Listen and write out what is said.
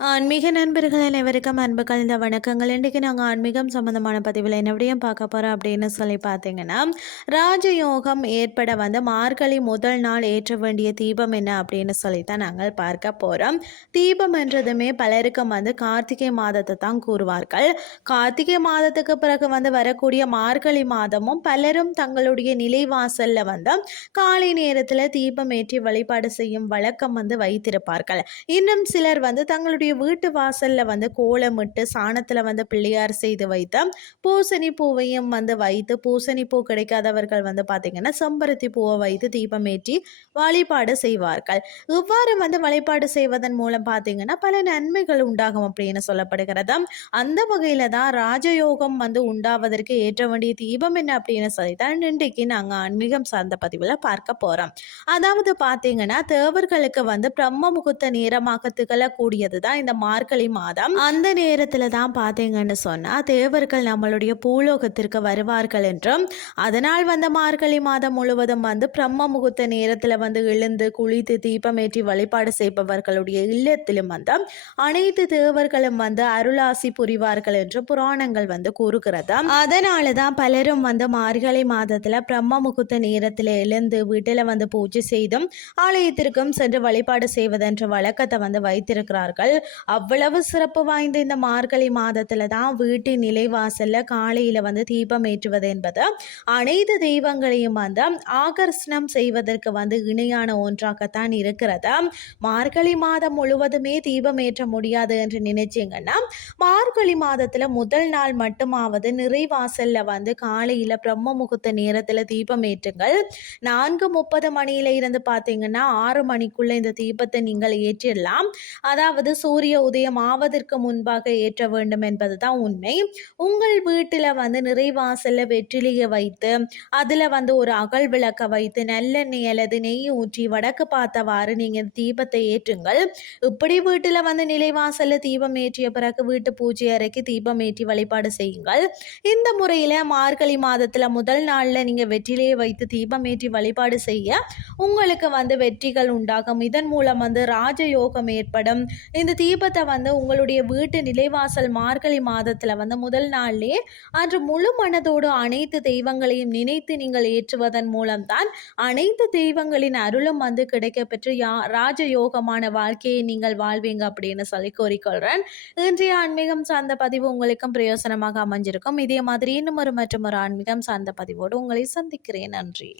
ஆன்மீக நண்பர்கள் அனைவருக்கும் அன்பு கலந்த வணக்கங்கள். இன்றைக்கி நாங்கள் ஆன்மீகம் சம்மந்தமான பதிவில் என்ன விடையும் பார்க்க போகிறோம் அப்படின்னு சொல்லி பார்த்தீங்கன்னா ராஜயோகம் ஏற்பட வந்து மார்கழி முதல் நாள் ஏற்ற வேண்டிய தீபம் என்ன அப்படின்னு சொல்லி தான் நாங்கள் பார்க்க போகிறோம் தீபம் என்றதுமே பலருக்கும் வந்து கார்த்திகை மாதத்தை தான் கூறுவார்கள். கார்த்திகை மாதத்துக்கு பிறகு வந்து வரக்கூடிய மார்கழி மாதமும் பலரும் தங்களுடைய நிலைவாசலில் வந்து காலை நேரத்தில் தீபம் ஏற்றி வழிபாடு செய்யும் வழக்கம் வந்து வைத்திருப்பார்கள். இன்னும் சிலர் வந்து தங்களுடைய வீட்டு வாசலில் வந்து கோலமிட்டு சாணத்தில் வந்து பிள்ளையார் செய்து வைத்த பூசணி பூவையும் வந்து வைத்து பூசணி பூ கிடைக்காதவர்கள் வந்து பார்த்திங்கன்னா செம்பருத்தி பூவை வைத்து தீபம் ஏற்றி வழிபாடு செய்வார்கள். இவ்வாறு வந்து வழிபாடு செய்வதன் மூலம் பார்த்திங்கன்னா பல நன்மைகள் உண்டாகும் அப்படின்னு சொல்லப்படுகிறது. அந்த வகையில் தான் ராஜயோகம் வந்து உண்டாவதற்கு ஏற்ற வேண்டிய தீபம் என்ன அப்படின்னு சொல்லி தான் இன்றைக்கு நாங்கள் ஆன்மீகம் சார்ந்த பதிவில் பார்க்க போகிறோம் அதாவது பார்த்திங்கன்னா தேவர்களுக்கு வந்து பிரம்ம முகூர்த்த நேரமாக திகழக்கூடியது தான் இந்த மார்கழி மாதம். அந்த நேரத்தில் தான் பார்த்தீங்கன்னு சொன்னால் தேவர்கள் நம்மளுடைய பூலோகத்திற்கு வருவார்கள் என்றும் அதனால் வந்த மார்கழி மாதம் முழுவதும் வந்து பிரம்ம முகூர்த்த நேரத்தில் வந்து எழுந்து குளித்து தீபமேற்றி வழிபாடு செய்பவர்களுடைய இல்லத்திலும் வந்து அனைத்து தேவர்களும் வந்து அருளாசி புரிவார்கள் என்று புராணங்கள் வந்து கூறுகிறது. அதனால தான் பலரும் வந்து மார்கழி மாதத்தில் பிரம்ம முகூர்த்த நேரத்தில் எழுந்து வீட்டில் வந்து பூஜை செய்தும் ஆலயத்திற்கும் சென்று வழிபாடு செய்வதென்ற வழக்கத்தை வந்து வைத்திருக்கிறார்கள். அவ்வளவு சிறப்பு வாய்ந்த இந்த மார்கழி மாதத்தில் தான் வீட்டின் நிலைவாசலில் காலையில் வந்து தீபம் ஏற்றுவது என்பது அனைத்து தெய்வங்களையும் வந்து ஆகர்ஷணம் செய்வதற்கு வந்து இணையான ஒன்றாகத்தான் இருக்கிறது. மார்கழி மாதம் முழுவதுமே தீபம் ஏற்ற முடியாது என்று நினைச்சிங்கன்னா மார்கழி மாதத்தில் முதல் நாள் மட்டுமாவது நிறைவாசலில் வந்து காலையில் பிரம்ம முகூர்த்த நேரத்தில் தீபம் ஏற்றுங்கள். நான்கு முப்பது மணியில இருந்து பார்த்தீங்கன்னா ஆறு மணிக்குள்ள இந்த தீபத்தை நீங்கள் ஏற்றிடலாம். அதாவது சூரிய சூரிய உதயம் ஆவதற்கு முன்பாக ஏற்ற வேண்டும் என்பது தான் உண்மை. உங்கள் வீட்டில் வந்து நிறைவாசலில் வெற்றிலையை வைத்து அதில் வந்து ஒரு அகல் விளக்க வைத்து நல்லெண்ணெய் அல்லது நெய் ஊற்றி வடக்கு பார்த்தவாறு நீங்கள் தீபத்தை ஏற்றுங்கள். இப்படி வீட்டில் வந்து நிலைவாசலில் தீபம் ஏற்றிய பிறகு வீட்டு பூஜை அறைக்கு தீபம் ஏற்றி வழிபாடு செய்யுங்கள். இந்த முறையில் மார்கழி மாதத்தில் முதல் நாளில் நீங்கள் வெற்றிலையை வைத்து தீபம் ஏற்றி வழிபாடு செய்ய உங்களுக்கு வந்து வெற்றிகள் உண்டாகும். இதன் மூலம் வந்து ராஜயோகம் ஏற்படும். இந்த தீபத்தை வந்து உங்களுடைய வீட்டு நிலைவாசல் மார்கழி மாதத்தில் வந்து முதல் நாள்லேயே அன்று முழு மனதோடு அனைத்து தெய்வங்களையும் நினைத்து நீங்கள் ஏற்றுவதன் மூலம்தான் அனைத்து தெய்வங்களின் அருளும் வந்து கிடைக்கப்பெற்று யா ராஜயோகமான வாழ்க்கையை நீங்கள் வாழ்வீங்க அப்படின்னு சொல்லி கூறிக்கொள்கிறேன் இன்றைய ஆன்மீகம் சார்ந்த பதிவு உங்களுக்கும் பிரயோசனமாக அமைஞ்சிருக்கும். இதே மாதிரி இன்னும் ஒரு மற்றும் ஒரு ஆன்மீகம் சார்ந்த பதிவோடு உங்களை சந்திக்கிறேன். நன்றி.